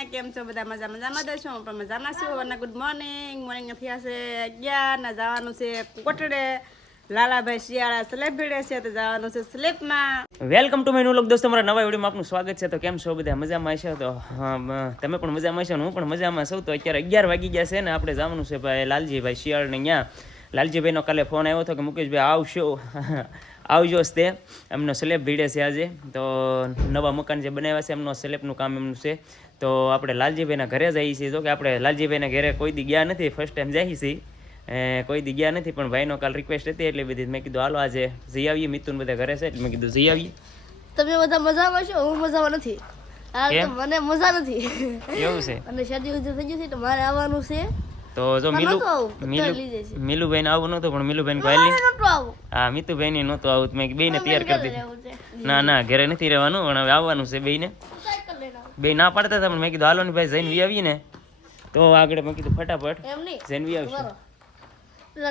ને કેમ છો બધા મજા મજામાં તો છું પણ મજામાં છું અને ગુડ મોર્નિંગ મોર્નિંગ થયા છે અગિયાર ને જવાનું છે કોટડે લાલાભાઈ શિયાળા સ્લેબ ભીડે છે તો જવાનું છે સ્લેબમાં વેલકમ ટુ માય લોક દોસ્તો મારા નવા વિડીયોમાં આપનું સ્વાગત છે તો કેમ છો બધા મજામાં હશો તો તમે પણ મજામાં હશો ને હું પણ મજામાં છું તો અત્યારે અગિયાર વાગી ગયા છે ને આપણે જવાનું છે ભાઈ લાલજીભાઈ શિયાળને ત્યાં લાલજીભાઈનો કાલે ફોન આવ્યો હતો કે મુકેશભાઈ આવશો આવજો જ તે એમનો સ્લેબ ભીડે છે આજે તો નવા મકાન જે બનાવ્યા છે એમનો સ્લેબનું કામ એમનું છે તો આપણે લાલજીભાઈના ઘરે જઈએ છીએ. જો કે આપણે લાલજીભાઈના ઘરે કોઈ દી ગયા નથી ફર્સ્ટ ટાઈમ જઈએ છીએ. કોઈ દી ગયા નથી પણ ભાઈનો કાલ રિક્વેસ્ટ હતી એટલે બધી મેં કીધું હાલો આજે જઈ આવીએ. મિતુન બધા ઘરે છે એટલે મેં કીધું જઈ આવીએ. તમે બધા મજામાં છો? હું મજામાં નથી? મને મજા નથી. એવું છે? અને શરદી ઉધર થઈ ગયું છે તો મારે આવવાનું છે. તો જો મિલુ નહોતું આવું, ને નહોતું પણ નહોતું આવું. હા મિતુભાઈ ને નહોતું આવું મેં બે ને તૈયાર કરી દીધું. ના ના ઘરે નથી રહેવાનું પણ હવે આવવાનું છે બે આવું. બે ના પાડતા પણ મેં કીધું હાલો ને ભાઈ જઈને વી આવી ને. તો આગળ મેં કીધું ફટાફટ જૈન વી આવશું.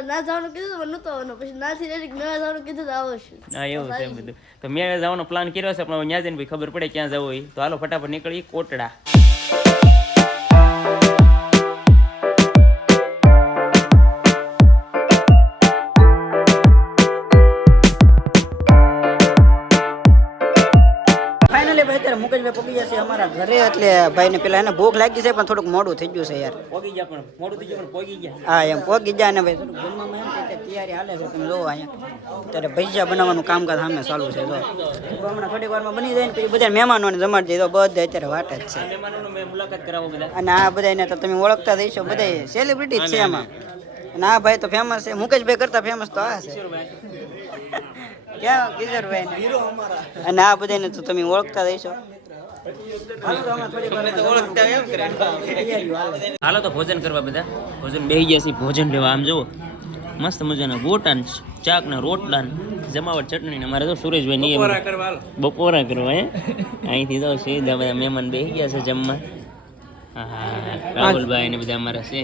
ના જવાનું કીધું તો પછી ના થી direct જવાનું કીધું તો આવું હા એવું છે બધું તો મેં જવાનો પ્લાન કર્યો છે પણ ત્યાં જઈને ભાઈ ખબર પડે ક્યાં જવું હોય. તો હાલો ફટાફટ નીકળી કોટડા. અત્યારે મુકેશભાઈ પગી જશે અમારા ઘરે. એટલે ભાઈને પેલા એને ભૂખ લાગી છે પણ થોડુંક મોડું થઈ ગયું છે યાર. પોગી ગયા પણ મોડું થઈ ગયું પણ પોગી ગયા. હા એમ પગી ગયા ને ભાઈ. થોડુંક જમવામાં એમ કે તૈયારી હાલે છે તમે જોવો અહીંયા. અત્યારે ભજીયા બનાવવાનું કામકાજ સામે ચાલુ છે જો. હમણાં થોડીક વારમાં બની જાય ને પછી બધા મહેમાનોને જમાડી દીધો તો બધા અત્યારે વાટ જ છે. મહેમાનોનો મેં મુલાકાત કરાવો બધા. અને આ બધાને તો તમે ઓળખતા જઈશો બધા સેલિબ્રિટી જ છે એમાં અને આ ભાઈ તો ફેમસ છે મુકેશભાઈ કરતા ફેમસ તો આ છે. ક્યાં કિશોરભાઈ અને આ બધાને તો તમે ઓળખતા દઈશો હાલો તો ભોજન કરવા બધા. ભોજન બેસી ગયા છે ભોજન લેવા. આમ જુઓ મસ્ત મજાના ગોટા ને ચાક ના રોટલા જમાવટ ચટણી મારે અમારે તો સુરેશભાઈ નહીં બપોરા કરવા હે? અહીંથી તો સીધા બધા મહેમાન બેસી ગયા છે જમવા. હા રાહુલભાઈ ને બધા અમારા છે.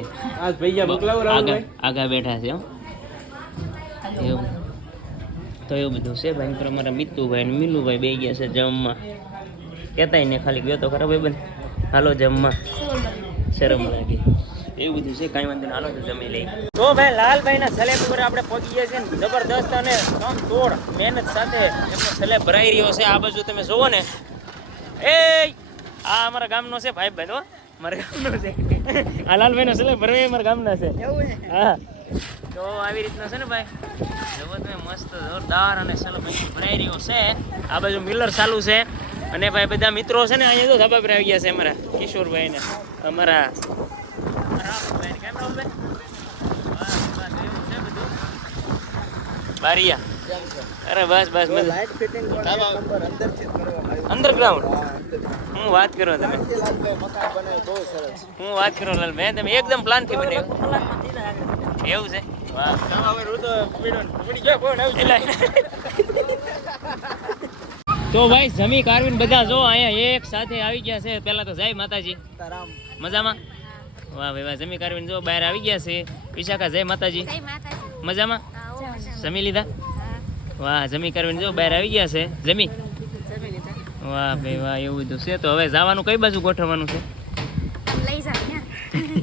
આગા બેઠા છે હો. એવું. તો એવું બધું છે. ભાઈ પર અમારા મિત્રુભાઈ ને મિલુભાઈ બે ગયા છે જમવા. કહેતાય ને ખાલી ગયો તો ખરા ભાઈ બંધ હાલો જમવા. શરમ લાગે. એવું બધું છે કાંઈ વાંધો નહીં. હાલો તો જમી લઈ તો ભાઈ લાલભાઈ ના સ્લેબ ઉપર આપણે પહોંચી ગયા છે ને જબરદસ્ત અને તમ તોડ મહેનત સાથે એમનો સલેબ ભરાઈ રહ્યો છે. આ બાજુ તમે જોવો ને. એ આ અમારા ગામનો છે ભાઈ ભાઈ તો મારા ગામનો છે. આ લાલભાઈ નો સ્લેબ ભરાય અમારા ગામના છે. હા. તો આવી રીતના છે ને ભાઈ? જવો તમે મસ્ત જોરદાર અને સ્લેબ ભાઈ ભણાઈ રહ્યો છે. આ બાજુ મિલર ચાલુ છે. અને ભાઈ બધા મિત્રો છે ને અહીંયા તો ધાબા પર આવી ગયા છે અમારા કિશોરભાઈ ને અમારા. બારિયા. અરે બસ બસ અંડરગ્રાઉન્ડ હું વાત કરો તમે? હું વાત કરો મેં તમે એકદમ પ્લાનથી બનાવ્યું એવું છે. તો ભાઈ જમી કારવીને બધા જો અહીંયા એક સાથે આવી ગયા છે. પેલા તો જય માતાજી. મજામાં? વાહ ભાઈ વાહ જમી કારવીને જો બહાર આવી ગયા છે. વિશાખા જય માતાજી. મજામાં? જમી લીધા? વાહ જમી કારવીને જો બહાર આવી ગયા છે. જમી? વાહ ભાઈ વાહ એવું બધું છે તો હવે જવાનું કઈ બાજુ ગોઠવવાનું છે? લઈ જાવ ને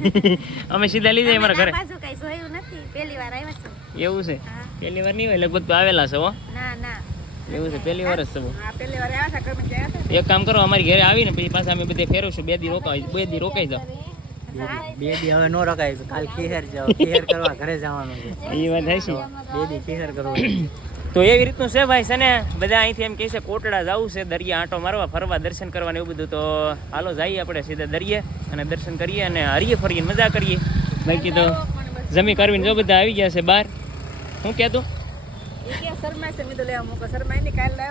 અમે સીધા લઈ જાય અમારા ઘરે બાજુ કઈ જોયું નથી પહેલી વાર આવ્યા છું એવું છે? પહેલી વાર નહીં હોય? લગભગ તો આવેલા છો ના ના. એવું છે? પહેલી વાર જ છે? એક કામ કરો અમારી ઘરે આવીને પછી પાછા અમે બધે ફેરવશું. બે દી રોકાઈ બે દી રોકાઈ જાઓ. બે દી હવે નો રોકાય કાલ ખીહર જાવ ખીહર કરવા ઘરે જવાનું છે. એ વાત હશે બે દી ખીહર કરવું તો એવી રીતનું છે ભાઈ છે ને? બધા અહીંથી એમ કહે છે કોટડા જવું છે દરિયા આંટો મારવા ફરવા દર્શન કરવાનું એવું બધું. તો હાલો જઈએ આપણે સીધા દરિયે અને દર્શન કરીએ અને હરીએ ફરીએ મજા કરીએ. બાકી તો જમી કરવીને જો બધા આવી ગયા છે બહાર. શું કહેતું કાલે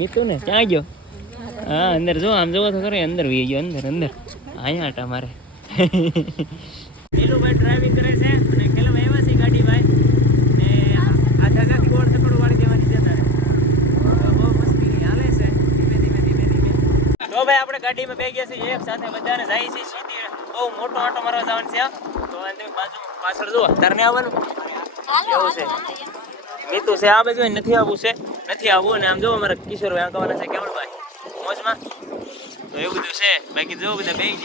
મિતુ ને ક્યાં ગયો? હા અંદર જો આમ જોવો તો ખરો અંદર વી ગયો અંદર અંદર. અહીંયા આટા મારે. ભાઈ ડ્રાઇવિંગ કરે છે અને પેલા એવા છે ગાડી ભાઈ. ને આ જગાથી ગોળ ચકડો વાળી દેવાની છે બહુ મસ્તી હાલે છે. ધીમે ધીમે ધીમે ધીમે. તો ભાઈ આપણે ગાડીમાં બે ગયા છીએ. એક સાથે બધાને જાય છે સીધી. બહુ મોટો આટો મારવા જવાનું છે પાછળ જો તારને આવવાનું. એવું છે. મિતુ છે આ બાજુ નથી આવવું છે નથી આવવું અને આમ જો અમારા કિશોરભાઈ આંકવાના છે કેવળભાઈ ભાઈ. મોજમાં. તો એવું બધું છે બાકી જો બધા ગયા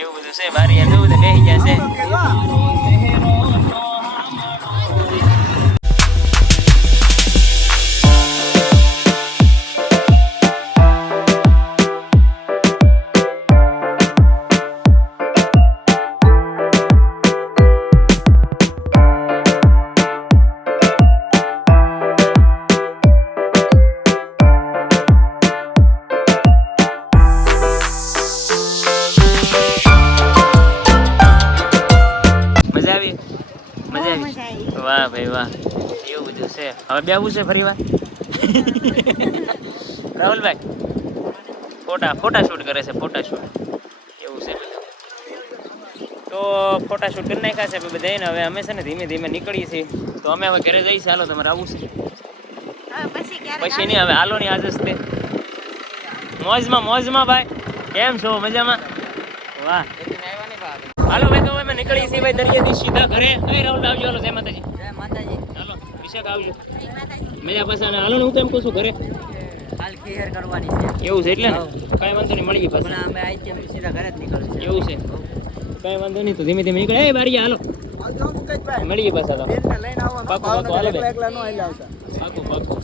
એવું બધું છે બારી જો બધા બેહી ગયા છે. હવે બેહવું છે ફરી વાર? રાહુલભાઈ ફોટા ફોટા શૂટ કરે છે ફોટા શૂટ. એવું છે. તો ફોટા શૂટ કરી નાખ્યા છે બધા ને હવે અમે છે ને ધીમે ધીમે નીકળીએ છીએ. તો અમે હવે ઘરે જઈશું હાલો તમારે આવું છે. પછી પછી નહીં હવે હાલો ની આજે તે. મોજમાં મોજમાં ભાઈ. કેમ છો? મજામાં? વાહ. હાલો ભાઈ તો અમે નીકળીએ છીએ ભાઈ દરિયાથી સીધા ઘરે. હવે રાહુલ આવજો હાલો જય માતાજી. જય માતાજી. આવજો. મજા પાછા હાલો ને હું તો એમ કહું છું ઘરે. હાલ ખેર કરવાની છે. એવું છે એટલે ને? કાંઈ વાંધો નહીં મળી પાછા. હમણાં અમે આવી છીએ સીધા ઘરે જ નીકળશું એવું છે. કાંઈ વાંધો નહીં તો ધીમે ધીમે નીકળે. એ બારી હાલો. મળીએ પાછા તો. પાકું પાકું હાલો પાકું પાકું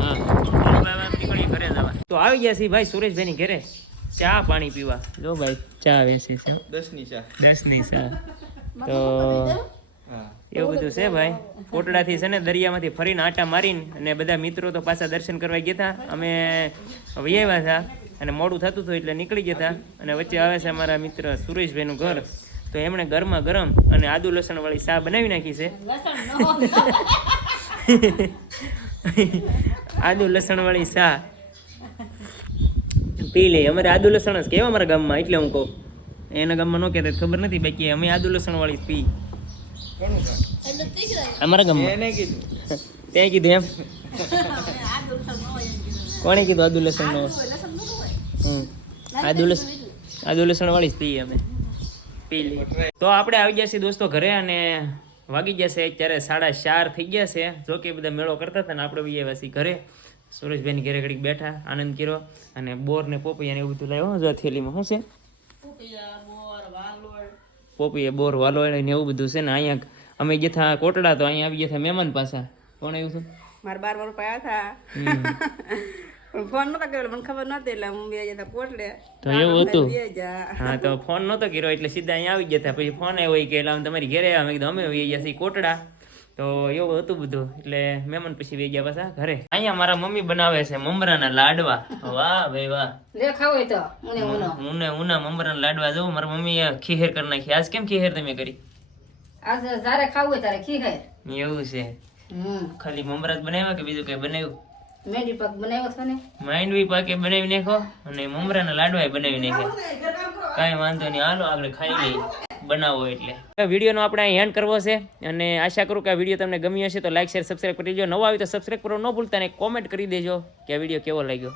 હા ભાઈ, હવે અમે નીકળીએ ઘરે તો આવી ગયા છીએ ભાઈ સુરેશભાઈની ઘરે. ચા પાણી પીવા. જો ભાઈ ચા વેસી છે. દસની ચા. દસની ચા. તો એવું બધું છે ભાઈ? કોટડાથી છે ને દરિયામાંથી ફરીને આટા મારીને અને બધા મિત્રો તો પાછા દર્શન કરવા ગયા હતા. અમે વૈયા હતા અને મોડું થતું હતું એટલે નીકળી ગયા હતા. અને વચ્ચે આવે છે અમારા મિત્ર સુરેશભાઈનું ઘર. તો એમણે ગરમા ગરમ અને આદુ લસણ વાળી ચા બનાવી નાખી છે. આદુ લસણ વાળી ચા. પી લે અમારે આદુ લસણ જ કેવા અમારા ગામમાં એટલે હું કહું. એના ગામમાં ન કહેતા ખબર નથી બાકી અમે આદુ લસણ વાળી જ પી. અમારા ગામમાં. તે કીધું એમ. કોણે કીધું આદુ લસણ નો? આદુ લસણ આદુ લસણ વાળી જ પીએ અમે. પી તો આપણે આવી ગયા છીએ દોસ્તો ઘરે અને વાગી ગયા છે અત્યારે સાડા ચાર થઈ ગયા છે. જો કે બધા મેળો કરતા હતા ને આપણે બી આવ્યા ઘરે. સુરેશભાઈની ઘરે ઘડીક બેઠા, આનંદ કર્યો અને બોર ને પોપૈયા ને એવું બધું લાવ્યો. જો થેલીમાં શું છે? પોપીએ બોર વાલો ને એવું બધું છે ને અહીંયા અમે ગયા હતા કોટડા તો અહીંયા આવી ગયા હતા મહેમાન પાછા. કોણ આવ્યું છે મારા બાર વાર પાયા હતા ફોન નતો કર્યો મને ખબર નતી એટલે હું બે જતા પોટલે તો એવું હતું? હા તો ફોન નતો કર્યો એટલે સીધા અહીંયા આવી ગયા હતા પછી ફોન આવ્યો કે એટલે તમારી ઘરે આવ્યા. મેં કીધું અમે આવી ગયા છીએ કોટડા. તો એવું હતું બધું. એટલે મહેમાન પછી વહી ગયા પાછા ઘરે. અહીંયા મારા મમ્મી બનાવે છે મમરાના લાડવા. વાહ ભાઈ વાહ. ઉને ઉના. મમરાના લાડવા જો મારા મમ્મી ખીહેર કરી નાખી. આજ કેમ ખીહેર તમે કરી? એવું છે. ખાલી મમરા જ બનાવ્યા કે બીજું કઈ બનાવ્યું? માંડવી પાકે બનાવી નાખો અને મમરાના લાડવા બનાવી નાખ્યા. કાંઈ વાંધો નહીં. હાલો આગળ ખાઈ લઈ બનાવો એટલે. વિડીયોનો આપણે અહીં એન્ડ કરવો છે અને આશા કરું કે આ વીડિયો તમને ગમ્યો હશે તો લાઈક શેર સબસ્ક્રાઈબ કરી દેજો. નવો આવી તો સબસ્ક્રાઈબ કરવો ન ભૂલતા અને કોમેન્ટ કરી દેજો કે આ વીડિયો કેવો લાગ્યો.